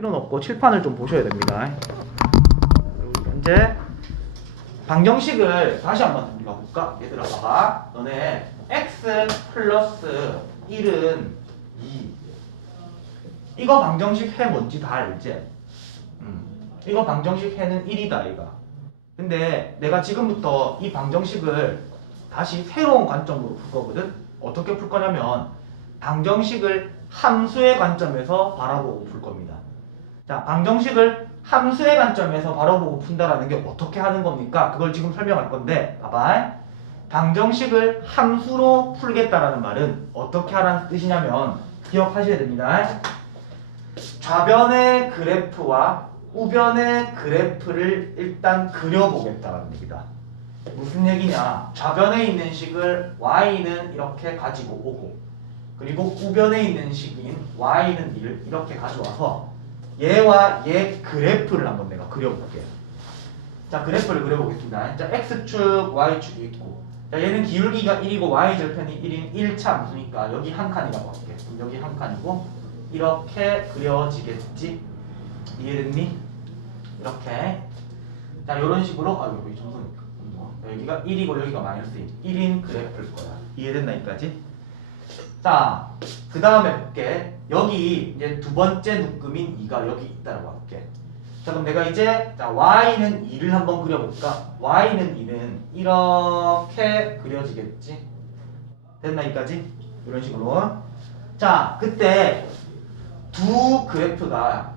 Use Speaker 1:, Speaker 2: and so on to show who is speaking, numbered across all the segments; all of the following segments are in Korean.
Speaker 1: 필요는 없고 칠판을 좀 보셔야 됩니다. 현재 방정식을 다시 한번 우리가 볼까? 얘들아 봐봐. 너네 x 플러스 1은 2. 이거 방정식 해 뭔지 다 알지? 음. 이거 방정식 해는 1이다 이가. 근데 내가 지금부터 이 방정식을 다시 새로운 관점으로 풀 거거든. 어떻게 풀 거냐면 방정식을 함수의 관점에서 바라보고 풀 겁니다. 자, 방정식을 함수의 관점에서 바라보고 푼다라는 게 어떻게 하는 겁니까? 그걸 지금 설명할 건데, 봐봐. 방정식을 함수로 풀겠다라는 말은 어떻게 하라는 뜻이냐면 기억하셔야 됩니다. 좌변의 그래프와 우변의 그래프를 일단 그려보겠다는 얘기다. 무슨 얘기냐? 좌변에 있는 식을 y는 이렇게 가지고 오고 그리고 우변에 있는 식인 y는 1 이렇게 가져와서 얘와 얘 그래프를 한번 내가 그려볼게요. 자 그래프를 그려보겠습니다. 자 x축, y축이 있고 자 얘는 기울기가 1이고 y절편이 1인 1차 함수니까 여기 한 칸이라고 할게. 그럼 여기 한 칸이고 이렇게 그려지겠지? 이해됐니? 이렇게 자 이런 식으로 아 여기 점수니까 여기가 1이고 여기가 마이너스 1 1인 그래프일 거야 이해됐나 여기까지? 자 그 다음에 볼게. 여기 이제 두 번째 묶음인 2가 여기 있다라고 할게. 자 그럼 내가 이제 자 y는 2를 한번 그려볼까? y는 2는 이렇게 그려지겠지? 됐나 여기까지? 이런 식으로. 자 그때 두 그래프가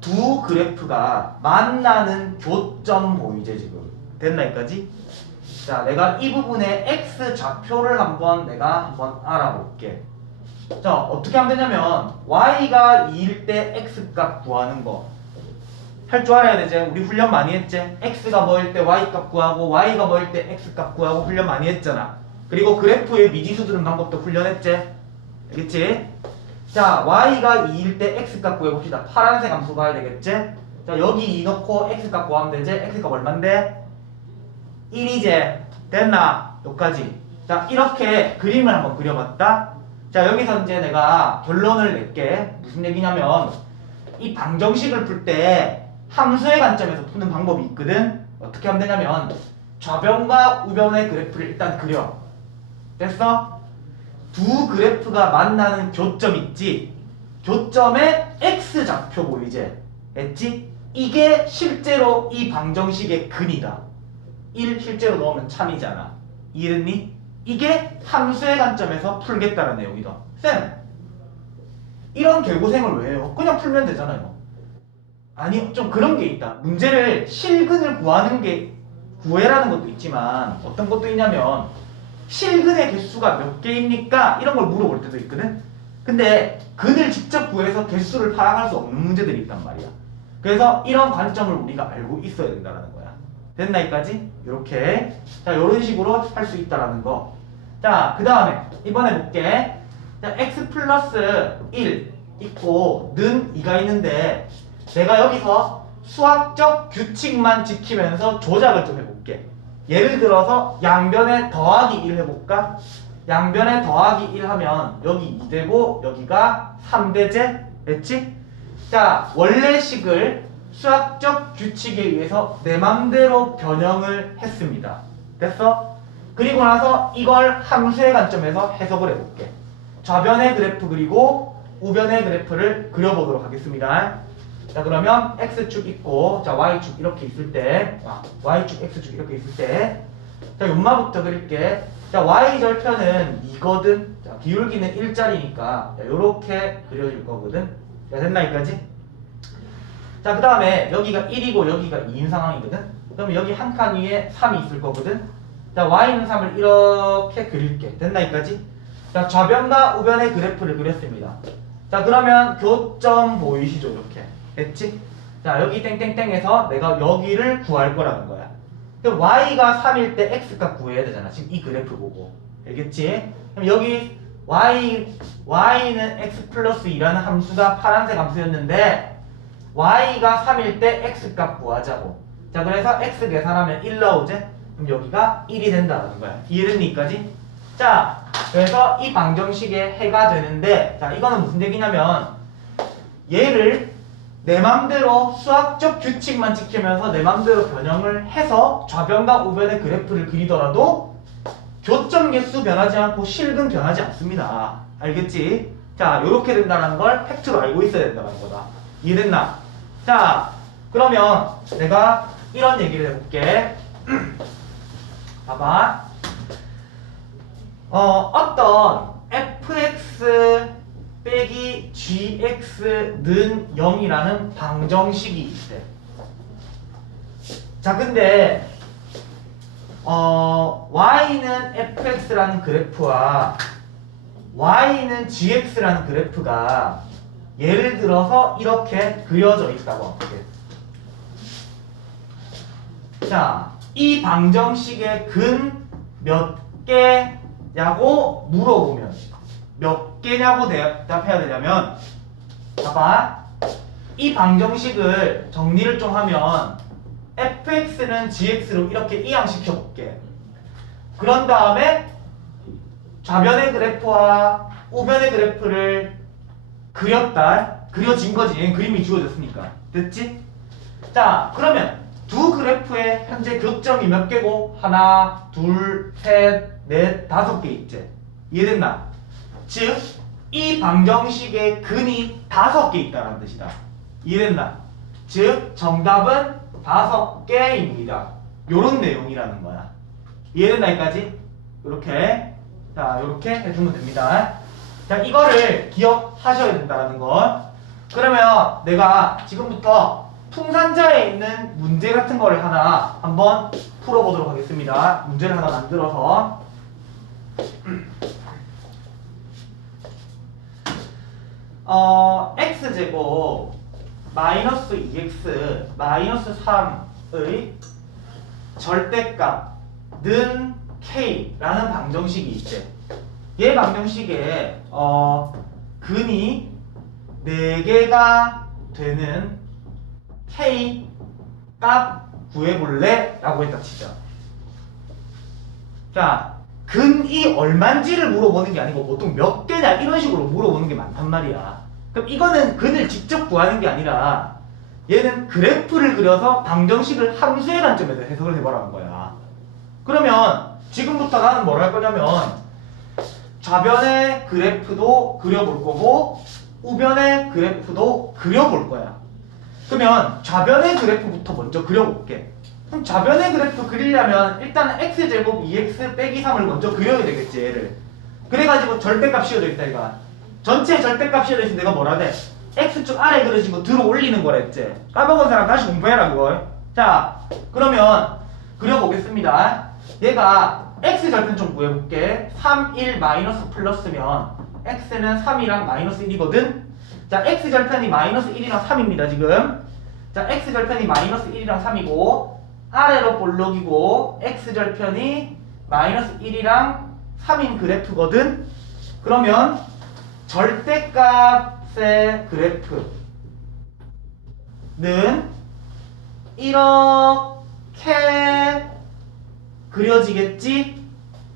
Speaker 1: 두 그래프가 만나는 교점 보이제 지금. 됐나 여기까지? 자 내가 이 부분에 x 좌표를 한번 내가 한번 알아볼게 자 어떻게 하면 되냐면 y가 2일 때 x 값 구하는 거 할 줄 알아야 되지 우리 훈련 많이 했지 x가 뭐일 때 y 값 구하고 y가 뭐일 때 x 값 구하고 훈련 많이 했잖아 그리고 그래프의 미지수 드는 방법도 훈련했지 알겠지? 자, y가 2일 때 x값 구해봅시다. 파란색 함수 봐야 되겠지? 자, 여기 2 넣고 x값 구하면 되지? x값 얼만데? 1이제 됐나? 여기까지. 자, 이렇게 그림을 한번 그려봤다. 자, 여기서 이제 내가 결론을 낼게. 무슨 얘기냐면 이 방정식을 풀 때 함수의 관점에서 푸는 방법이 있거든. 어떻게 하면 되냐면 좌변과 우변의 그래프를 일단 그려. 됐어? 두 그래프가 만나는 교점 있지? 교점에 x 좌표 보이지? 했지? 이게 실제로 이 방정식의 근이다. 1 실제로 넣으면 참이잖아. 이해됐니? 이게 함수의 관점에서 풀겠다는 내용이다. 쌤, 이런 개고생을 왜 해요? 그냥 풀면 되잖아요. 아니, 좀 그런 게 있다. 문제를 실근을 구하는 게 구해라는 것도 있지만 어떤 것도 있냐면 실근의 개수가 몇 개입니까? 이런 걸 물어볼 때도 있거든. 근데 근을 직접 구해서 개수를 파악할 수 없는 문제들이 있단 말이야. 그래서 이런 관점을 우리가 알고 있어야 된다는 거야. 됐나 여기까지? 이렇게 자 이런 식으로 할 수 있다라는 거. 자 그 다음에 이번에 볼게. 자, x 플러스 1 있고 는 2가 있는데 내가 여기서 수학적 규칙만 지키면서 조작을 좀 해볼게. 예를 들어서 양변에 더하기 1 해볼까? 양변에 더하기 1 하면 여기 2 되고 여기가 3 되제? 됐지? 자 원래 식을 수학적 규칙에 의해서 내 맘대로 변형을 했습니다. 됐어? 그리고 나서 이걸 함수의 관점에서 해석을 해볼게. 좌변의 그래프 그리고 우변의 그래프를 그려보도록 하겠습니다. 자 그러면 x축 있고 자 y축 이렇게 있을 때 아, y축 x축 이렇게 있을 때자 연마부터 그릴게 자 y절편은 2거든 자 기울기는 1짜리니까 요렇게 그려질 거거든 자 됐나 여기까지 자 그 다음에 여기가 1이고 여기가 2인 상황이거든. 그러면 여기 한 칸 위에 3이 있을 거거든. 자 y는 3을 이렇게 그릴게. 됐나 여기까지? 자 좌변과 우변의 그래프를 그렸습니다. 자 그러면 교점 보이시죠 이렇게? 됐지? 자 여기 땡땡땡에서 내가 여기를 구할 거라는 거야. 그럼 y가 3일 때 x값 구해야 되잖아. 지금 이 그래프 보고. 알겠지? 그럼 여기 y, y는 x 플러스 2라는 함수가 파란색 함수였는데 y가 3일 때 x값 구하자고 자 그래서 x 계산하면 1 나오지? 그럼 여기가 1이 된다는 거야 이해됐니까지? 자 그래서 이 방정식의 해가 되는데 자 이거는 무슨 얘기냐면 얘를 내 맘대로 수학적 규칙만 지키면서 내 맘대로 변형을 해서 좌변과 우변의 그래프를 그리더라도 교점 개수 변하지 않고 실근 변하지 않습니다. 알겠지? 자, 요렇게 된다는 걸 팩트로 알고 있어야 된다는 거다. 이해됐나? 자, 그러면 내가 이런 얘기를 해볼게. 봐봐. 어, 어떤 fx 빼기 gx는 0이라는 방정식이 있대. 자, 근데 어, y는 fx라는 그래프와 y는 gx라는 그래프가 예를 들어서 이렇게 그려져 있다고 할게. 자, 이 방정식의 근 몇 개냐고 물어보면 몇 개냐고 대답해야 되냐면 봐봐. 이 방정식을 정리를 좀 하면 fx는 gx로 이렇게 이항시켜 볼게. 그런 다음에 좌변의 그래프와 우변의 그래프를 그렸다. 그려진 거지. 그림이 주어졌으니까. 됐지? 자, 그러면 두 그래프의 현재 교점이 몇 개고? 하나, 둘, 셋, 넷, 다섯 개 있지. 이해됐나? 즉, 이 방정식의 근이 다섯 개 있다는 뜻이다. 이해됐나? 즉, 정답은 다섯 개입니다. 요런 내용이라는 거야. 이해됐나, 여기까지? 요렇게. 자, 요렇게 해주면 됩니다. 자, 이거를 기억하셔야 된다는 거. 그러면 내가 지금부터 풍산자에 있는 문제 같은 거를 하나 한번 풀어보도록 하겠습니다. 문제를 하나 만들어서. 어, x제곱 마이너스 2x 마이너스 3의 절대값는 k라는 방정식이 있대. 얘 방정식에 어, 근이 4개가 되는 k 값 구해볼래? 라고 했다 치자. 자, 근이 얼만지를 물어보는 게 아니고 보통 몇 개냐 이런 식으로 물어보는 게 많단 말이야. 그럼 이거는 근을 직접 구하는 게 아니라 얘는 그래프를 그려서 방정식을 함수의 관점에서 해석을 해보라는 거야. 그러면 지금부터 나는 뭘 할 거냐면 좌변의 그래프도 그려볼 거고 우변의 그래프도 그려볼 거야. 그러면 좌변의 그래프부터 먼저 그려볼게. 그럼 좌변의 그래프 그리려면 일단 x제곱 2x 빼기 3을 먼저 그려야 되겠지 얘를. 그래가지고 절대값 씌워져 있다 이거. 전체 절대값 씌워져 있으면 내가 뭐라 돼? x축 아래 그려진 거 들어 올리는 거랬지. 까먹은 사람 다시 공부해라 그걸. 자 그러면 그려보겠습니다. 얘가 x 절편 좀 구해볼게. 3, 1 마이너스 플러스면 x는 3이랑 마이너스 1이거든. 자 x 절편이 마이너스 1이랑 3입니다 지금. 자 x 절편이 마이너스 1이랑 3이고 아래로 볼록이고 x 절편이 마이너스 1이랑 3인 그래프거든. 그러면 절대값의 그래프는 이렇게 그려지겠지?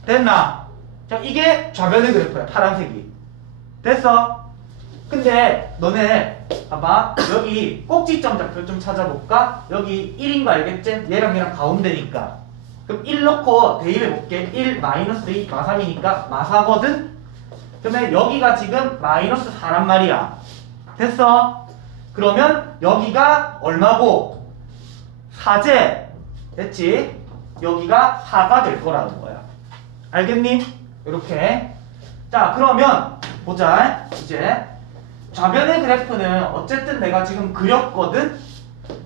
Speaker 1: 됐나? 자, 이게 좌변의 그래프야. 파란색이. 됐어? 근데 너네 봐봐. 여기 꼭지점 좌표 좀 찾아볼까? 여기 1인 거 알겠지? 얘랑 얘랑 가운데니까. 그럼 1 넣고 대입해 볼게. 1 마이너스 2 마3이니까 마4거든? 그러면 여기가 지금 마이너스 4란 말이야. 됐어? 그러면 여기가 얼마고? 4제. 됐지? 여기가 4가 될 거라는 거야. 알겠니? 이렇게. 자, 그러면 보자. 이제 좌변의 그래프는 어쨌든 내가 지금 그렸거든?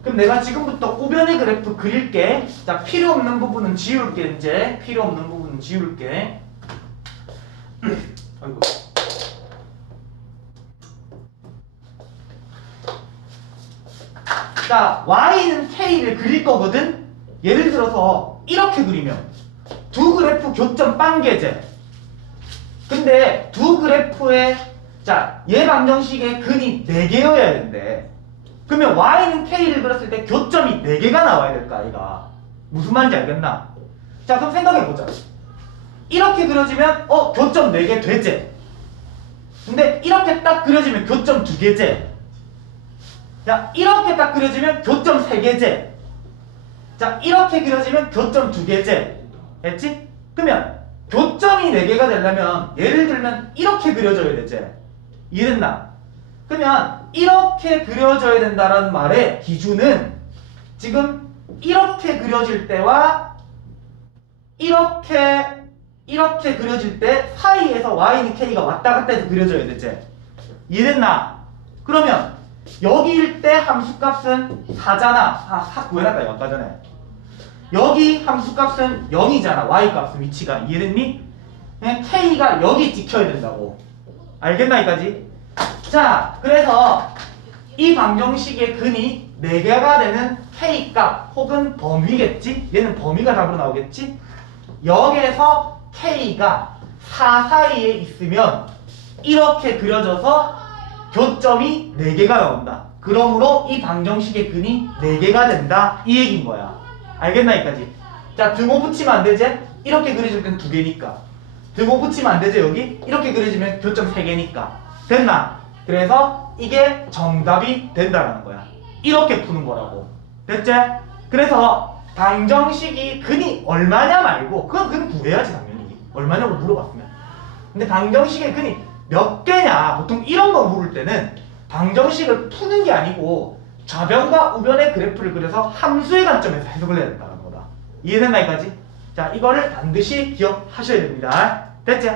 Speaker 1: 그럼 내가 지금부터 우변의 그래프 그릴게. 자, 필요 없는 부분은 지울게, 이제. 필요 없는 부분은 지울게. 아이고. 자, y는 k를 그릴 거거든? 예를 들어서 이렇게 그리면 두 그래프 교점 빵개제. 근데 두 그래프의 자, 얘 방정식의 근이 4개여야 되는데 그러면 y는 k를 그렸을 때 교점이 4개가 나와야 될까 아이가 무슨 말인지 알겠나? 자 그럼 생각해보자 이렇게 그려지면 어 교점 4개 되지 근데 이렇게 딱 그려지면 교점 2개지 자, 이렇게 딱 그려지면 교점 3개제. 자, 이렇게 그려지면 교점 2개제. 됐지? 그러면 교점이 4개가 되려면 예를 들면 이렇게 그려져야 되지. 이해됐나? 그러면 이렇게 그려져야 된다는 말의 기준은 지금 이렇게 그려질 때와 이렇게 이렇게 그려질 때 사이에서 y는 k가 왔다 갔다 해서 그려져야 되지. 이해됐나? 그러면 여기일 때 함수값은 4잖아. 아, 4 구해놨다 아까 전에. 여기 함수값은 0이잖아. y값은 위치가. 이해됐니? 그냥 k가 여기 찍혀야 된다고. 알겠나 이까지? 자, 그래서 이 방정식의 근이 4개가 되는 k값 혹은 범위겠지? 얘는 범위가 답으로 나오겠지? 여기에서 k가 4 사이에 있으면 이렇게 그려져서 교점이 4개가 나온다. 그러므로 이 방정식의 근이 4개가 된다. 이 얘기인 거야. 알겠나 이까지? 자, 등호 붙이면 안 되지? 이렇게 그려질 땐 2개니까. 등호 붙이면 안 되지 여기? 이렇게 그려지면 교점 3개니까. 됐나? 그래서 이게 정답이 된다라는 거야. 이렇게 푸는 거라고. 됐지? 그래서 방정식이 근이 얼마냐 말고 그건 근 구해야지 당연히. 얼마냐고 물어봤으면. 근데 방정식의 근이 몇 개냐? 보통 이런 거 물을 때는 방정식을 푸는 게 아니고 좌변과 우변의 그래프를 그려서 함수의 관점에서 해석을 해야 된다는 거다. 이해됐나 여기까지? 자, 이거를 반드시 기억하셔야 됩니다. 됐지?